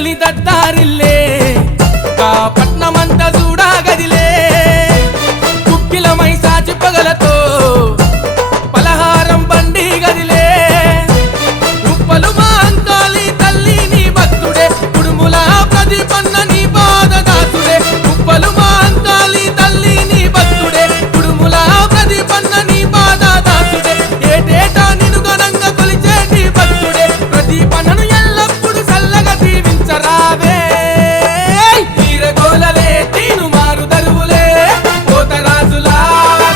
తల్లి దత్తారిల్లే కా పట్నమంతా చూడా గదిలే కుక్కిలమై సాచి పగలతో పలహారం బండి గదిలే ఉప్పలు మా అంకాలి తల్లి నీ భక్తుడే కుడుముల ప్రదీపన్న నీ పాద దాసుడే ఉప్పలు మా అంకాలి తల్లి నీ భక్తుడే కుడుముల ప్రదీపన్న నీ పాద దాసుడే ఏటేటా నిన్ను ఘనంగా కొలిచేటి భక్తుడే ప్రదీపన్నను ఎల్లప్పుడు చల్లగా దీవించరావే తీరగోలలే తీను మారు దరువులే పోతరాజులా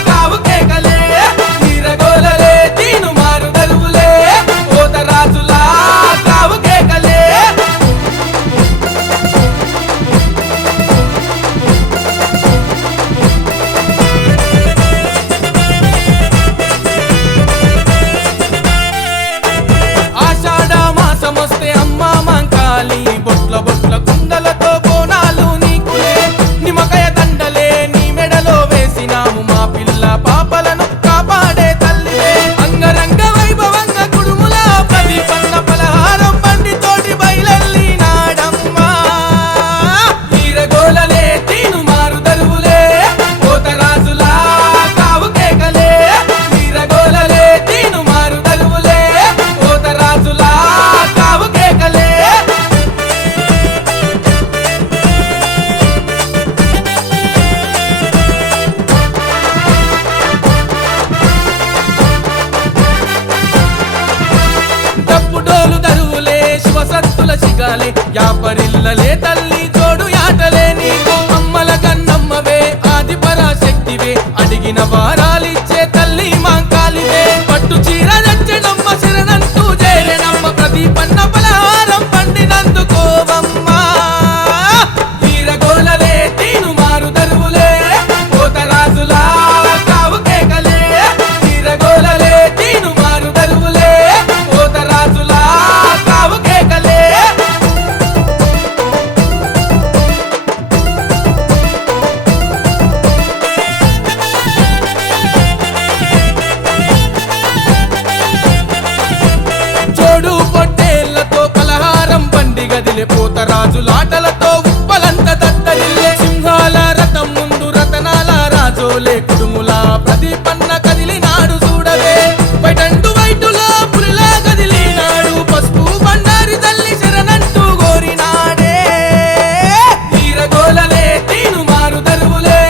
కావు కేకలే తీరగోలలే తీను మారు దరువులే పోతరాజులా కావు కేకలే ఆషాఢ మాసమొస్తే అమ్మా మంకాలి బొట్ల బొట్ల కుండలతో బోనాలు నీకులే నిమ్మకాయ దండలే నీ మెడలో వేసినాము మా పిల్ల పాపలను కాపాడే తల్లివే అంగరంగ వైభవంగా కుడుముల ప్రదీపన్న పలహారం బండితోటి బయలెల్లినాడమ్మా తీరగోలలే తీను మారు దరువులే పోతరాజులా కావు కేకలే తీరగోలలే తీను మారు దరువులే పోతరాజులా కావు కేకలే డప్పుడోలు దరువులే శివసత్తుల శిగాలే యాపరిల్లలే తల్లి జోడు యాటలే నీకు అమ్మల కన్నమ్మవే ఆది పరాశక్తివే అడిగిన వారాలిచ్చే తల్లి మాంకాలివే పట్టు చీర తెచ్చడమ్మ శరణంటూ చేరెనమ్మ ప్రదీపన్న పలహారం పండినందుకోవమ్మా తీరగోలలే తీను మారు దరువులే పోతరాజులా కావు కేకలే తీరగోలలే తీను మారు దరువులే పోతరాజులా కావు కేకలే జోడు పొట్టేళ్లతో పలహారం బండి గదిలే పోతరాజులాటలతో ఉప్పలంత దత్తరిల్లే సింహాల రథం ముందు రతనాల రాజోలే కుడుముల ప్రదీపన్న కదిలినాడు చూడవే బయటండు వైటులో పులిలా కదిలినాడు పసుపు బండారి తల్లి శరణంటూ గోరినాడే తీరగోలలే తీను మారు దరువులే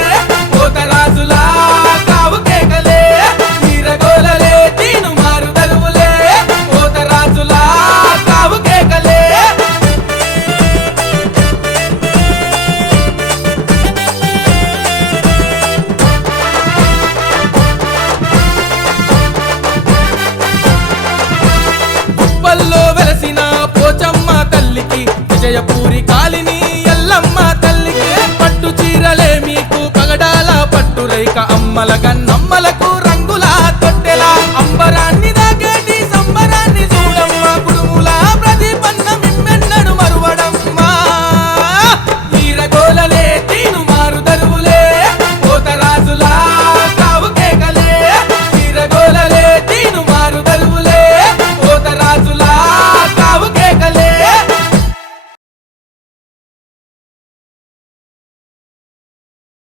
పోతరాజులా కావు కేకలే తీరగోలలే తీను మారు దరువులే పోతరాజులా కావు కేకలే ఉప్పల్లో వెలసిన పోచమ్మ తల్లికి విజయపూరి కాలిని ఎల్లమ్మ తల్లికి పట్టు చీరలే మీకు పగడాల పట్టు రేఖ అమ్మల గన్నమ్మలకు